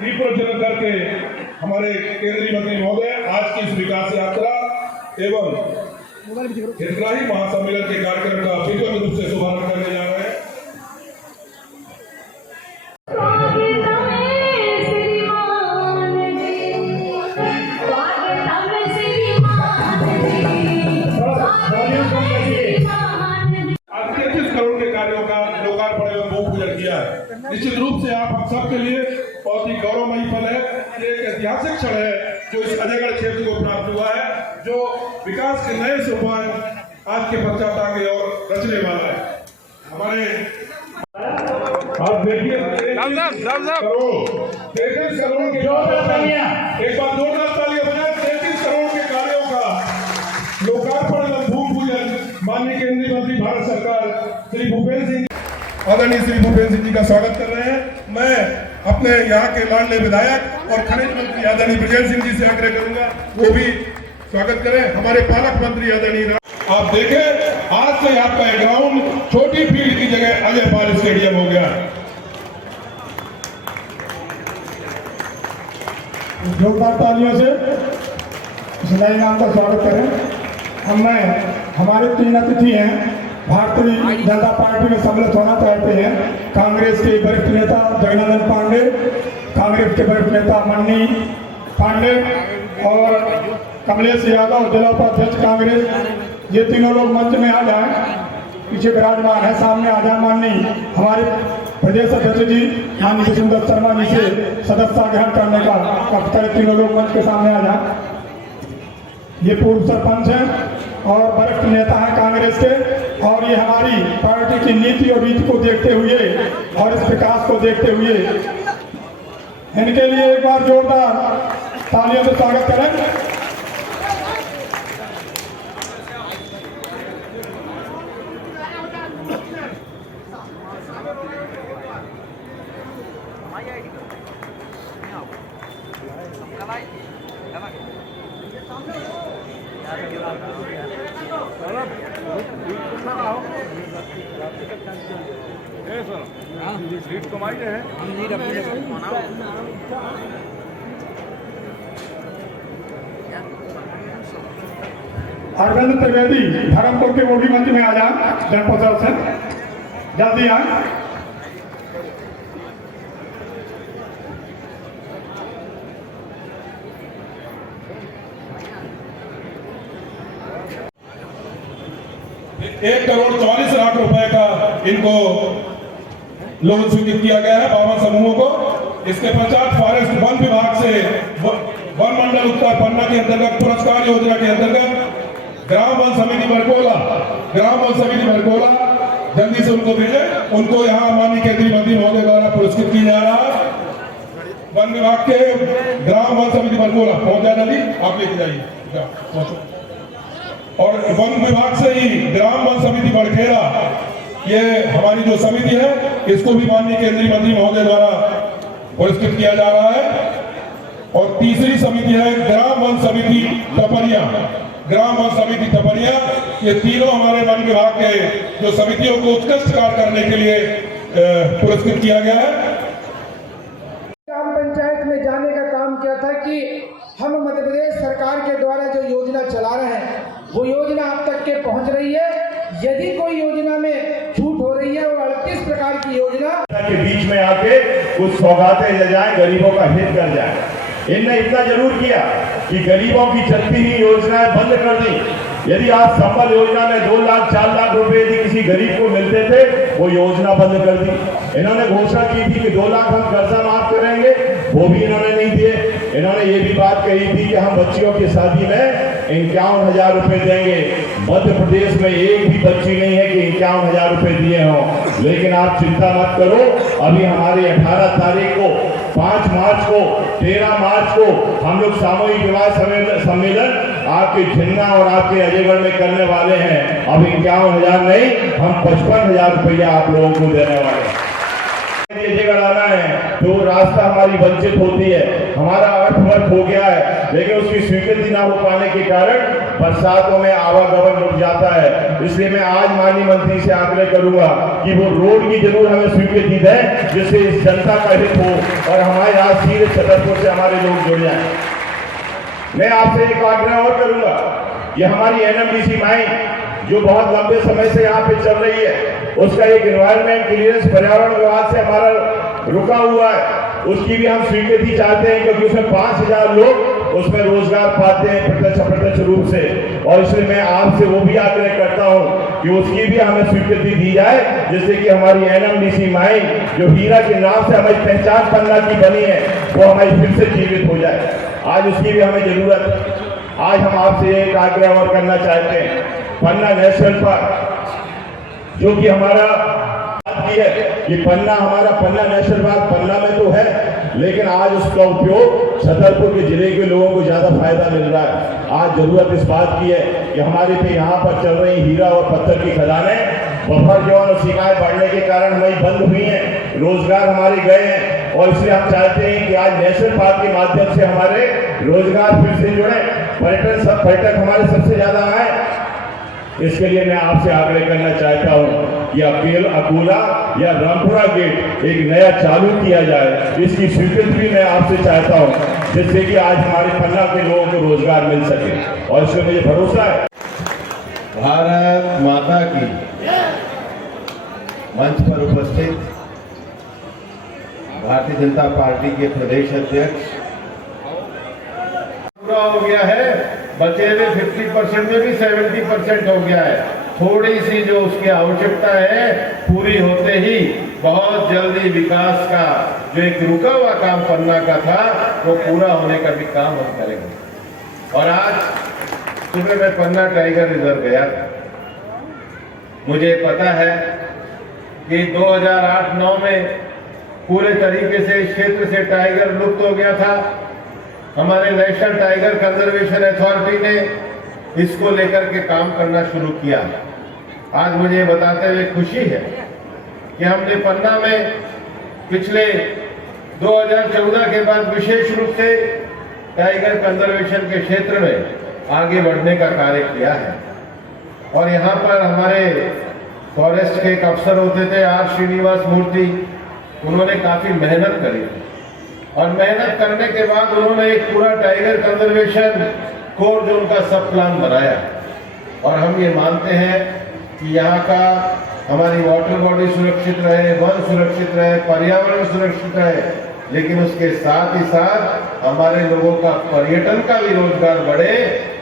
दीप प्रज्वलन करके हमारे केंद्रीय मंत्री महोदय आज की इस विकास यात्रा एवं हितग्राही महासम्मेलन के कार्यक्रम का विधिवत रूप से शुभारंभ करने जा रहे हैं। निश्चित रूप से आप हम सब के लिए बहुत ही गौरवमयी पल है, एक ऐतिहासिक क्षण है जो इस अजयगढ़ क्षेत्र को प्राप्त हुआ है, जो विकास के नए सोपान आज के पश्चात आगे और रचने वाला है। हमारे आप देखिए 33 करोड़ के एक बार जोरदार तालियां बजाएं। 33 करोड़ के कार्यों का लोकार्पण एवं भूमि पूजन माननीय केंद्रीय मंत्री भारत सरकार श्री भूपेंद्र सिंह आदरणीय श्री भूपेंद्र सिंह जी का स्वागत कर रहे हैं। मैं अपने यहाँ के लाडले विधायक और खनिज मंत्री आदरणीय ब्रजेश सिंह जी से आग्रह करूंगा वो भी स्वागत करें। हमारे पालक मंत्री आदरणीय आप देखें आज से आपका ग्राउंड छोटी फील्ड की जगह अजय पाल स्टेडियम हो गया। जोरदार तालियों से इस नए नाम का स्वागत करें। हमारे 3 अतिथि हैं, भारतीय जनता पार्टी में सम्मिलित होना चाहते हैं। कांग्रेस के वरिष्ठ नेता जगनानंद पांडे, कांग्रेस के वरिष्ठ नेता मन्नी पांडे और कमलेश यादव जिला उपाध्यक्ष कांग्रेस, ये तीनों लोग मंच में आ जाएं। पीछे विराजमान है, सामने आ जाए। माननीय हमारे प्रदेश अध्यक्ष जी माननीय विष्णुदत्त शर्मा जी से सदस्यता ग्रहण करने का कष्ट करें। तीनों लोग मंच के सामने आ जाए। ये पूर्व सरपंच हैं और वरिष्ठ नेता हैं कांग्रेस के, और ये हमारी पार्टी की नीति और रीति को देखते हुए और इस विकास को देखते हुए इनके लिए एक बार जोरदार तालियों से स्वागत करें। अरविंद त्रिवेदी धर्मपुर के वो भी मंच में आ जाए, जनपद से जल्दी आए। एक 1,40,00,000 रुपए का इनको लोन स्वीकृत किया गया है 52 समूहों को। इसके पश्चात फॉरेस्ट वन विभाग से वन मंडल उत्तर पन्ना के अंतर्गत पुरस्कार योजना के अंतर्गत ग्राम वन समिति बरकोला जल्दी से उनको भेजे। उनको यहाँ माननीय केंद्रीय मंत्री महोदय द्वारा पुरस्कृत किया जा रहा है। वन विभाग के ग्राम वन समिति बरकोला पहुंच जाए, जल्दी आप लेके जाइए। और वन विभाग से ही ग्राम वन समिति बड़खेड़ा, ये हमारी जो समिति है इसको भी माननीय केंद्रीय मंत्री महोदय द्वारा पुरस्कृत किया जा रहा है। और तीसरी समिति है ग्राम वन समिति टपरिया, ग्राम वन समिति टपरिया। ये तीनों हमारे वन विभाग के जो समितियों को उत्कृष्ट कार्य करने के लिए पुरस्कृत किया गया है। ग्राम पंचायत में जाने का काम किया था कि हम मध्य प्रदेश सरकार के द्वारा जो योजना चला रहे हैं वो योजना आप तक के पहुंच रही है। यदि कोई योजना में छूट हो रही है, वो 38 प्रकार की योजना के बीच में आके कुछ सौगातें ले जाएं, गरीबों का हित कर जाएं। इनने इतना जरूर किया कि गरीबों की चलती ही योजनाएं बंद कर दी। यदि आज संबल योजना में 2 लाख 4 लाख रुपए यदि किसी गरीब को मिलते थे, वो योजना बंद कर दी। इन्होंने घोषणा की थी कि 2 लाख हम कर्जा माफ करेंगे, वो भी इन्होंने नहीं दिए। इन्होंने ये भी बात कही थी कि हम बच्चियों की शादी में 51,000 रुपए देंगे। मध्य प्रदेश में एक भी बच्ची नहीं है कि 51,000 रुपए दिए हों। लेकिन आप चिंता मत करो, अभी हमारी 18 तारीख को, 5 मार्च को, 13 मार्च को हम लोग सामूहिक विवाह सम्मेलन आपके झिन्ना और आपके अजयगढ़ में करने वाले हैं। अब 51,000 नहीं, हम 55,000 रुपया आप लोगों को देने वाले हैं। अजयगढ़ आना है तो रास्ता हमारी वंचित होती है, हमारा अर्थवर्क हो गया है, लेकिन उसकी स्वीकृति ना हो पाने के कारण बरसातों में आवागमन रुक जाता है। इसलिए मैं आज माननीय मंत्री से आग्रह करूंगा कि वो रोड की जरूर हमें स्वीकृति दें, जिससे इस जनता का हित हो और हमारे यहाँ सीधे छतरपुर से हमारे लोग जुड़ जाएं। मैं आपसे एक आग्रह और करूंगा, ये हमारी एनएमडीसी माइन जो बहुत लंबे समय से यहाँ पे चल रही है, उसका एक एनवायरमेंट क्लियरेंस पर्यावरण विभाग से हमारा रुका हुआ है, उसकी भी हम स्वीकृति चाहते हैं, क्योंकि उसमें 5000 लोग उसमें रोजगार पाते हैं प्रत्यक्ष रूप से। और इसलिए मैं आपसे वो भी आग्रह करता हूं कि उसकी भी हमें स्वीकृति दी जाए, जिससे कि हमारी एनएमडीसी माइन जो हीरा के नाम से हमारी पहचान पन्ना की बनी है, वो हमारी फिर से जीवित हो जाए। आज उसकी भी हमें जरूरत है। आज हम आपसे एक आग्रह और करना चाहते हैं, पन्ना नेशनल पार्क जो कि हमारा है कि पन्ना हमारा पन्ना नेशनल पार्क पन्ना में तो है, लेकिन आज उसका उपयोग छतरपुर के जिले के लोगों को ज्यादा फायदा मिल रहा है। आज जरूरत इस बात की है कि हमारे पे यहाँ पर चल रही हीरा और पत्थर की खदानें बफर जोन और सीमाएं बढ़ने के कारण हमारी बंद हुई हैं, रोजगार हमारे गए हैं, और इसलिए हम चाहते हैं कि आज नेशनल पार्क के माध्यम से हमारे रोजगार फिर से जुड़े, पर्यटक हमारे सबसे ज्यादा आए। इसके लिए मैं आपसे आग्रह करना चाहता हूं कि अकोला या रामपुरा गेट एक नया चालू किया जाए, इसकी स्वीकृति भी मैं आपसे चाहता हूं, जिससे कि आज हमारे पन्ना के लोगों को रोजगार मिल सके, और इसमें मुझे भरोसा है। भारत माता की मंच पर उपस्थित भारतीय जनता पार्टी के प्रदेश अध्यक्ष, पूरा हो गया है, बचे हुए 50% में भी 70% हो गया है। थोड़ी सी जो उसकी आवश्यकता है पूरी होते ही बहुत जल्दी विकास का जो एक रुका हुआ काम पन्ना का था वो पूरा होने का भी काम हम करेंगे। और आज सुबह मैं पन्ना टाइगर रिजर्व गया था। मुझे पता है कि 2008-9 में पूरे तरीके से इस क्षेत्र से टाइगर लुप्त हो गया था। हमारे नेशनल टाइगर कंजर्वेशन अथॉरिटी ने इसको लेकर के काम करना शुरू किया। आज मुझे बताते हुए खुशी है कि हमने पन्ना में पिछले 2014 के बाद विशेष रूप से टाइगर कंजर्वेशन के क्षेत्र में आगे बढ़ने का कार्य किया है। और यहाँ पर हमारे फॉरेस्ट के एक अफसर होते थे आर श्रीनिवास मूर्ति, उन्होंने काफी मेहनत करी, और मेहनत करने के बाद उन्होंने एक पूरा टाइगर कंजर्वेशन कोर जोन का सब प्लान बनाया। और हम ये मानते हैं कि यहाँ का हमारी वाटर बॉडी सुरक्षित रहे, वन सुरक्षित रहे, पर्यावरण सुरक्षित रहे, लेकिन उसके साथ ही साथ हमारे लोगों का पर्यटन का भी रोजगार बढ़े।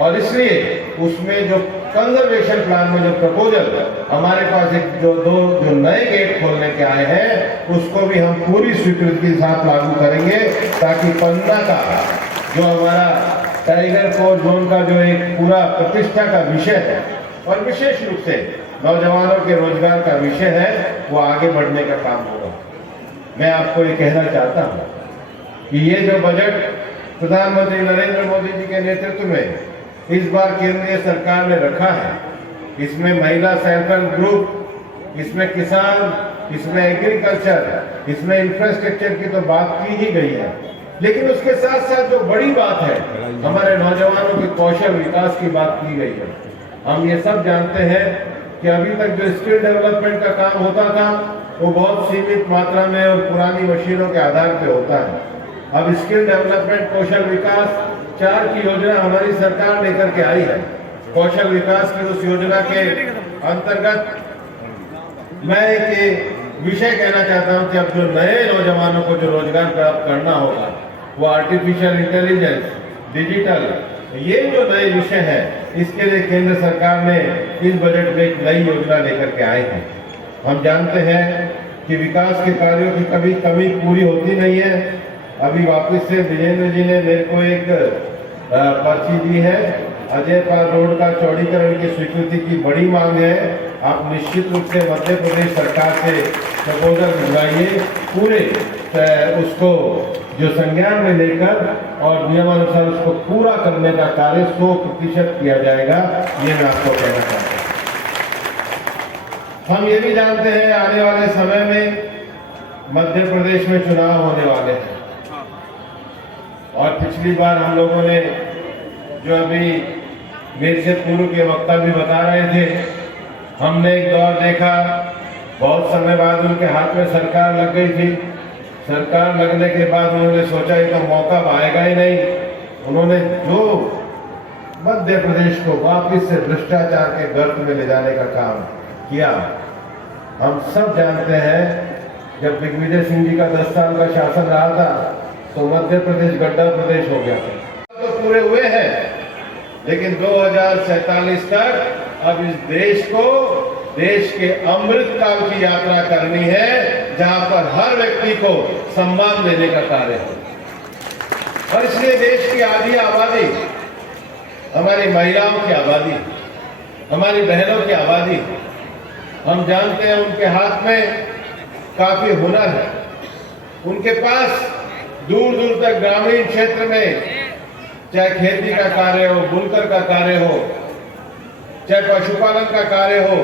और इसलिए उसमें जो कंजर्वेशन प्लान में जो प्रपोजल हमारे पास एक जो नए गेट खोलने के आए हैं, उसको भी हम पूरी स्वीकृति के साथ लागू करेंगे, ताकि पन्ना का जो हमारा टाइगर कोर जोन का जो एक पूरा प्रतिष्ठा का विषय है और विशेष रूप से नौजवानों के रोजगार का विषय है, वो आगे बढ़ने का काम होगा। मैं आपको ये कहना चाहता हूँ कि ये जो बजट प्रधानमंत्री नरेंद्र मोदी जी के नेतृत्व में इस बार केंद्रीय सरकार ने रखा है, इसमें महिला सेल्फ हेल्प ग्रुप, इसमें किसान, इसमें एग्रीकल्चर, इसमें इंफ्रास्ट्रक्चर की तो बात की ही गई है, लेकिन उसके साथ साथ जो बड़ी बात है हमारे नौजवानों के कौशल विकास की बात की गई है। हम ये सब जानते हैं कि अभी तक जो स्किल डेवलपमेंट का काम होता था वो बहुत सीमित मात्रा में और पुरानी मशीनों के आधार पे होता है। अब स्किल डेवलपमेंट कौशल विकास 4 की योजना हमारी सरकार लेकर के आई है। कौशल विकास की उस योजना के अंतर्गत मैं एक विषय कहना चाहता हूं कि अब जो नए नौजवानों को जो रोजगार प्राप्त करना होगा वो आर्टिफिशियल इंटेलिजेंस, डिजिटल, ये जो नए विषय है, इसके लिए केंद्र सरकार ने इस बजट में एक नई योजना लेकर के आए हैं। हम जानते हैं कि विकास के कार्यों की कभी कमी पूरी होती नहीं है। अभी वापस से विजेंद्र जी ने मेरे को एक पर्ची दी है, अजय पाल रोड का चौड़ीकरण की स्वीकृति की बड़ी मांग है। आप निश्चित रूप से मध्य प्रदेश सरकार से प्रपोजल भिजवाइए, पूरे उसको जो संज्ञान में लेकर और नियमानुसार उसको पूरा करने का कार्य 100% किया जाएगा, ये मैं आपको कहना चाहता हूँ। हम ये भी जानते हैं आने वाले समय में मध्य प्रदेश में चुनाव होने वाले हैं और पिछली बार हम लोगों ने जो अभी मेरे से पूर्व के वक्ता भी बता रहे थे, हमने एक दौर देखा, बहुत समय बाद उनके हाथ में सरकार लग गई थी। सरकार लगने के बाद उन्होंने सोचा ये तो मौका आएगा ही नहीं। उन्होंने जो मध्य प्रदेश को वापस से भ्रष्टाचार के गर्त में ले जाने का काम किया, हम सब जानते हैं। जब दिग्विजय सिंह जी का 10 साल का शासन रहा था तो मध्य प्रदेश गड्ढा प्रदेश हो गया। तो पूरे हुए हैं, लेकिन 2047 तक अब इस देश को देश के अमृत काल की यात्रा करनी है, जहां पर हर व्यक्ति को सम्मान देने का कार्य हो। और इसलिए देश की आधी आबादी, हमारी महिलाओं की आबादी, हमारी बहनों की आबादी, हम जानते हैं उनके हाथ में काफी हुनर है। उनके पास दूर दूर तक ग्रामीण क्षेत्र में चाहे खेती का कार्य हो, बुनकर का कार्य हो, चाहे पशुपालन का कार्य हो,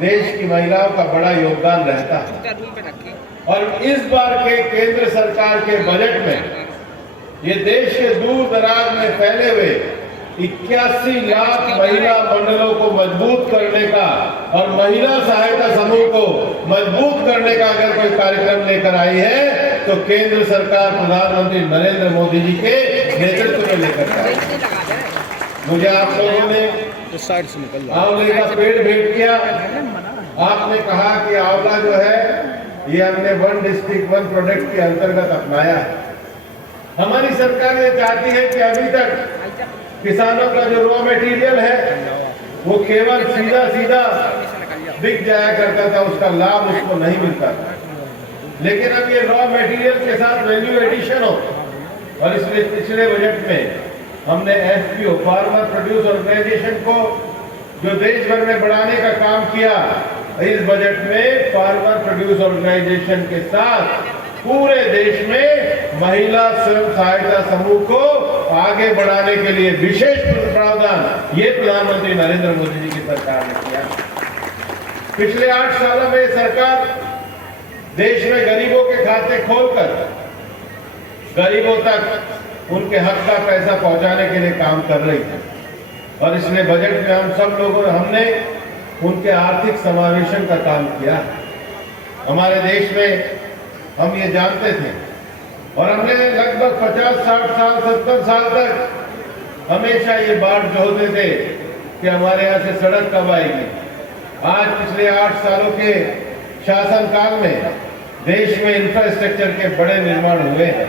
देश की महिलाओं का बड़ा योगदान रहता है। और इस बार के केंद्र सरकार के बजट में ये देश के दूर दराज में फैले हुए 81 लाख महिला मंडलों को मजबूत करने का और महिला सहायता समूह को मजबूत करने का अगर कोई कार्यक्रम लेकर आई है तो केंद्र सरकार प्रधानमंत्री नरेंद्र मोदी जी के नेतृत्व में लेकर आई है। मुझे आप लोगों ने आंवले का पेड़ भेंट किया। आपने कहा कि आंवला जो है ये हमने 1 डिस्ट्रिक्ट 1 प्रोडक्ट के अंतर्गत अपनाया है। हमारी सरकार ये चाहती है कि अभी तक किसानों का जो रॉ मटेरियल है वो केवल सीधा सीधा बिक जाया करता था, उसका लाभ उसको नहीं मिलता था। लेकिन अब ये रॉ मटेरियल के साथ वैल्यू एडिशन हो, और इसलिए पिछले बजट में हमने FPO फार्मर प्रोड्यूस ऑर्गेनाइजेशन को जो देश भर में बढ़ाने का काम किया, इस बजट में फार्मर प्रोड्यूस ऑर्गेनाइजेशन के साथ पूरे देश में महिला स्वयं सहायता समूह को आगे बढ़ाने के लिए विशेष प्रावधान ये प्रधानमंत्री नरेंद्र मोदी जी की सरकार ने किया। पिछले 8 सालों में सरकार देश में गरीबों के खाते खोलकर गरीबों तक उनके हक का पैसा पहुंचाने के लिए काम कर रही है। और इसलिए बजट में हम सब लोगों हमने उनके आर्थिक समावेशन का काम किया। हमारे देश में हम ये जानते थे और हमने लगभग 50, 60 साल, 70 साल तक हमेशा ये बात जोहते थे कि हमारे यहाँ से सड़क कब आएगी। आज पिछले 8 सालों के शासनकाल में देश में इंफ्रास्ट्रक्चर के बड़े निर्माण हुए हैं।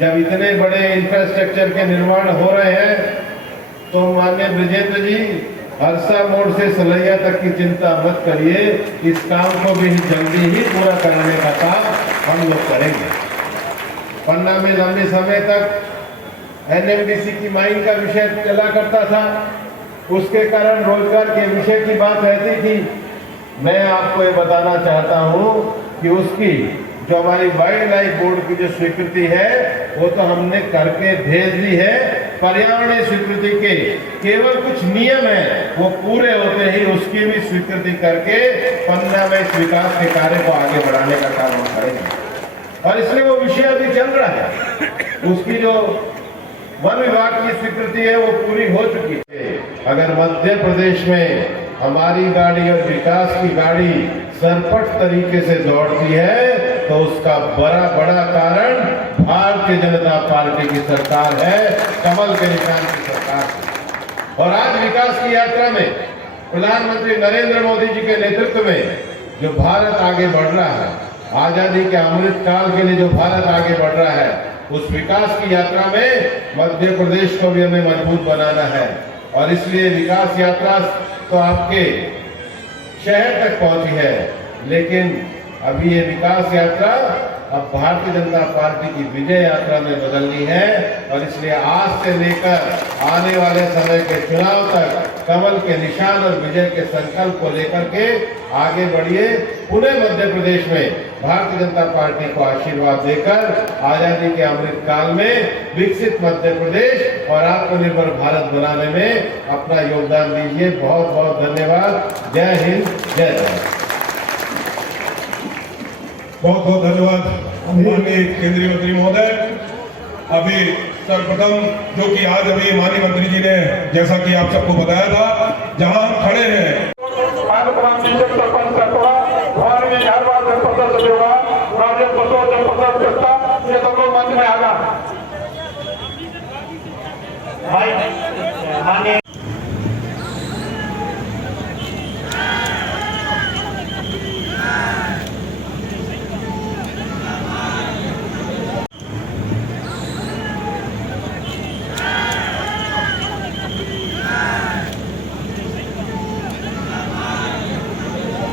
जब इतने बड़े इंफ्रास्ट्रक्चर के निर्माण हो रहे हैं तो माननीय ब्रिजेंद्र जी, हरसा मोड़ से सलैया तक की चिंता मत करिए, इस काम को भी जल्दी ही पूरा करने का काम हम लोग करेंगे। पन्ना में लंबे समय तक NMDC की माइन का विषय चला करता था, उसके कारण रोजगार के विषय की बात रहती थी। मैं आपको ये बताना चाहता हूँ कि उसकी जो हमारी वाइल्ड लाइफ बोर्ड की जो स्वीकृति है वो तो हमने करके भेज दी है। पर्यावरणीय स्वीकृति के केवल कुछ नियम है, वो पूरे होते ही उसकी भी स्वीकृति करके पन्ना में इस विकास के कार्य को आगे बढ़ाने का काम हम करेंगे। और इसलिए वो विषय अभी चल रहा है, उसकी जो वन विभाग की स्वीकृति है वो पूरी हो चुकी है। अगर मध्य प्रदेश में हमारी गाड़ी और विकास की गाड़ी सरपट तरीके से दौड़ती है तो उसका बड़ा कारण भारतीय जनता पार्टी की सरकार है, कमल के निशान की सरकार है। और आज विकास की यात्रा में प्रधानमंत्री नरेंद्र मोदी जी के नेतृत्व में जो भारत आगे बढ़ रहा है, आजादी के अमृत काल के लिए जो भारत आगे बढ़ रहा है, उस विकास की यात्रा में मध्य प्रदेश को भी हमें मजबूत बनाना है। और इसलिए विकास यात्रा तो आपके शहर तक पहुंची है, लेकिन अभी ये विकास यात्रा अब भारतीय जनता पार्टी की विजय यात्रा में बदलनी है। और इसलिए आज से लेकर आने वाले समय के चुनाव तक कमल के निशान और विजय के संकल्प को लेकर के आगे बढ़िए। पुनः मध्य प्रदेश में भारतीय जनता पार्टी को आशीर्वाद देकर आजादी के अमृत काल में विकसित मध्य प्रदेश और आत्मनिर्भर भारत बनाने में अपना योगदान दीजिए। बहुत बहुत धन्यवाद। जय हिंद, जय भारत। बहुत बहुत धन्यवाद माननीय केंद्रीय मंत्री महोदय। अभी सर्वप्रथम जो कि आज अभी माननीय मंत्री जी ने जैसा कि आप सबको बताया था, जहां हम खड़े हैं ये सब लोग मंच में आगा।